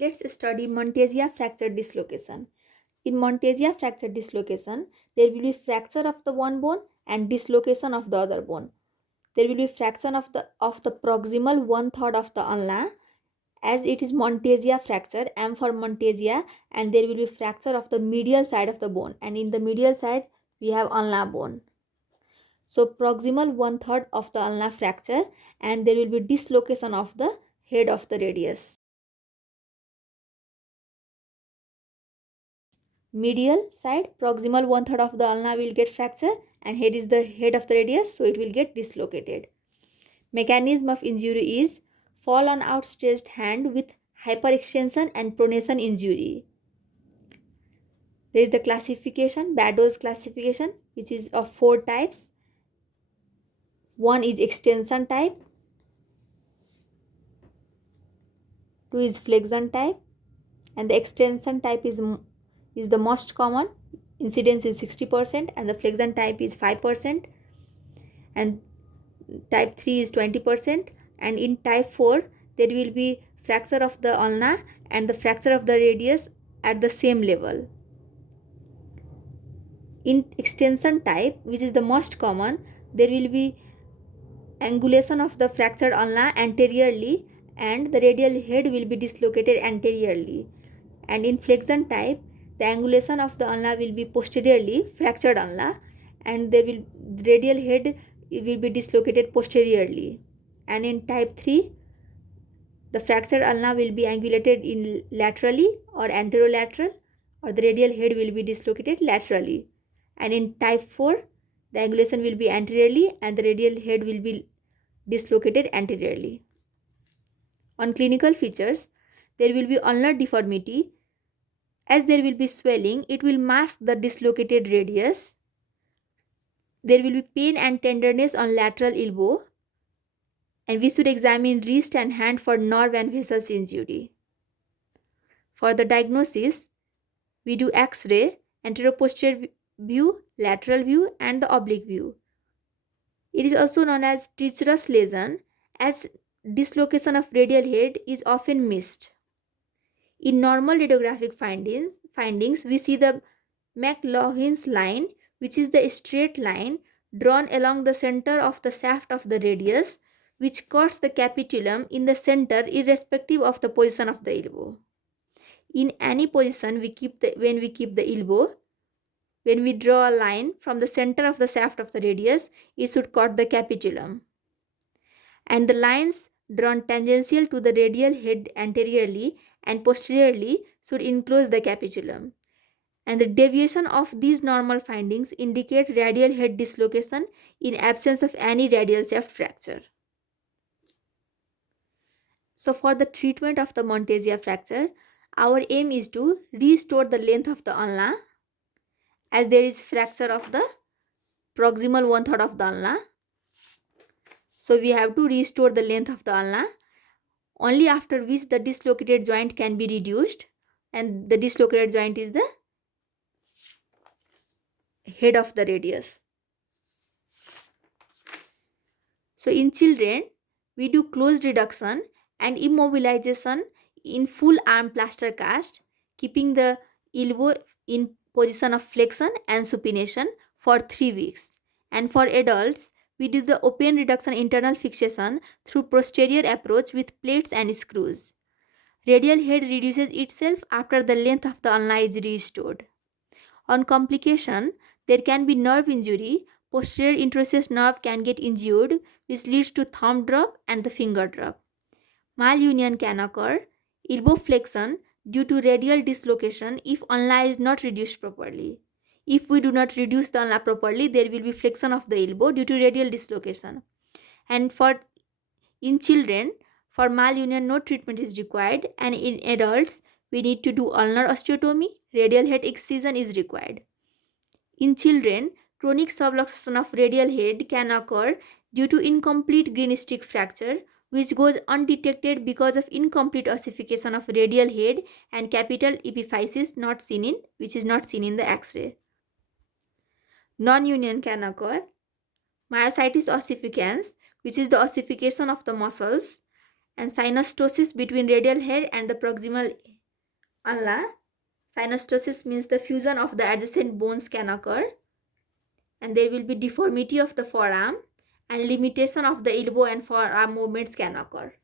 Let's study Monteggia fracture dislocation. In Monteggia fracture dislocation, there will be fracture of the one bone and dislocation of the other bone. There will be fraction of the proximal one third of the ulna, as it is Monteggia fracture, M for Monteggia, and there will be fracture of the medial side of the bone, and in the medial side we have ulna bone. So proximal one third of the ulna fracture, and there will be dislocation of the head of the radius. Medial side, proximal one third of the ulna will get fracture, and head is the head of the radius, so it will get dislocated. Mechanism of injury is fall on outstretched hand with hyperextension and pronation injury. There is the classification, Bado's classification, which is of 4 types. One is extension type, 2 is flexion type, and the extension type is the most common. Incidence is 60%, and the flexion type is 5%, and type 3 is 20%, and in type 4 there will be fracture of the ulna and the fracture of the radius at the same level. In extension type, which is the most common, there will be angulation of the fractured ulna anteriorly and the radial head will be dislocated anteriorly. And in flexion type, the angulation of the ulna will be posteriorly, fractured ulna, and there will radial head will be dislocated posteriorly. And in type 3, the fractured ulna will be angulated in laterally or anterolateral, or the radial head will be dislocated laterally. And in type 4, the angulation will be anteriorly and the radial head will be dislocated anteriorly. On clinical features, there will be ulnar deformity. As there will be swelling, it will mask the dislocated radius. There will be pain and tenderness on lateral elbow, and we should examine wrist and hand for nerve and vessels injury. For the diagnosis, we do X-ray, anteroposterior view, lateral view, and the oblique view. It is also known as treacherous lesion, as dislocation of radial head is often missed. In normal radiographic findings, we see the McLaughlin's line, which is the straight line drawn along the center of the shaft of the radius, which cuts the capitulum in the center irrespective of the position of the elbow. In any position when we keep the elbow, when we draw a line from the center of the shaft of the radius, it should cut the capitulum. And the lines drawn tangential to the radial head anteriorly and posteriorly should enclose the capitulum. And the deviation of these normal findings indicate radial head dislocation in absence of any radial shaft fracture. So for the treatment of the Monteggia fracture, our aim is to restore the length of the ulna, as there is fracture of the proximal one third of the ulna. So we have to restore the length of the ulna, only after which the dislocated joint can be reduced, and the dislocated joint is the head of the radius. So in children, we do closed reduction and immobilization in full arm plaster cast, keeping the elbow in position of flexion and supination for 3 weeks. And for adults, we do the open reduction internal fixation through posterior approach with plates and screws. Radial head reduces itself after the length of the ulna is restored. On complication, there can be nerve injury. Posterior interosseous nerve can get injured, which leads to thumb drop and the finger drop. Malunion can occur, elbow flexion due to radial dislocation if ulna is not reduced properly. If we do not reduce the ulna properly, there will be flexion of the elbow due to radial dislocation. And in children, for malunion, no treatment is required, and in adults, we need to do ulnar osteotomy. Radial head excision is required. In children, chronic subluxation of radial head can occur due to incomplete green stick fracture, which goes undetected because of incomplete ossification of radial head and capital epiphysis which is not seen in the X-ray. Non-union can occur. Myositis ossificans, which is the ossification of the muscles, And synostosis between radial head and the proximal ulna. Synostosis means the fusion of the adjacent bones can occur, and there will be deformity of the forearm, and limitation of the elbow and forearm movements can occur.